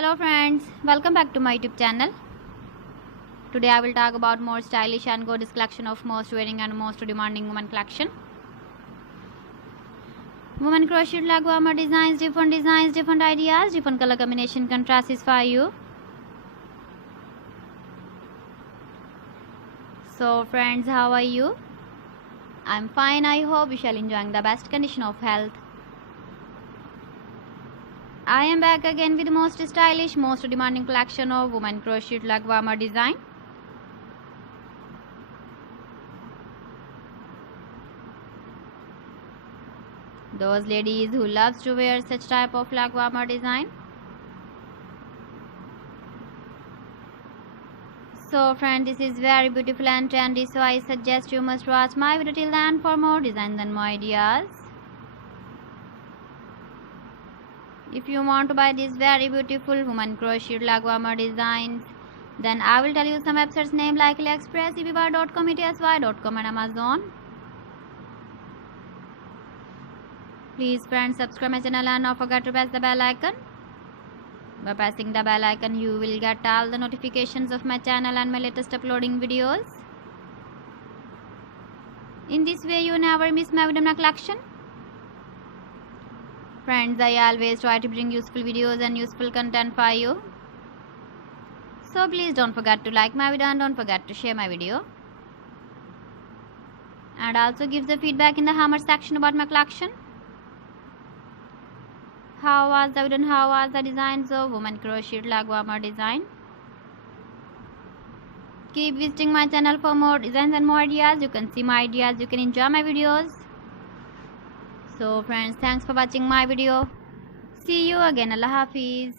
Hello friends, welcome back to my YouTube channel. Today I will talk about more stylish and gorgeous collection of most wearing and most demanding women collection. Women crochet leg warmer designs, different ideas, different color combination contrasts for you. So friends, how are you? I'm fine. I hope you shall enjoying the best condition of health. I am back again with the most stylish, most demanding collection of women crochet leg warmer design. Those ladies who loves to wear such type of leg warmer design. So friend, this is very beautiful and trendy, so I suggest you must watch my video till the end for more designs and more ideas. If you want to buy these very beautiful woman crochet leg warmer designs, then I will tell you some websites name like AliExpress, eBay.com, ETSY.com and Amazon. Please friends, subscribe my channel and don't forget to press the bell icon. By pressing the bell icon, you will get all the notifications of my channel and my latest uploading videos. In this way, you never miss my video collection. Friends, I always try to bring useful videos and useful content for you. So please don't forget to like my video and don't forget to share my video. And also give the feedback in the comment section about my collection. How was the video and how was the designs of woman crochet leg warmer design? Keep visiting my channel for more designs and more ideas. You can see my ideas, you can enjoy my videos. So friends, thanks for watching my video. See you again. Allah Hafiz.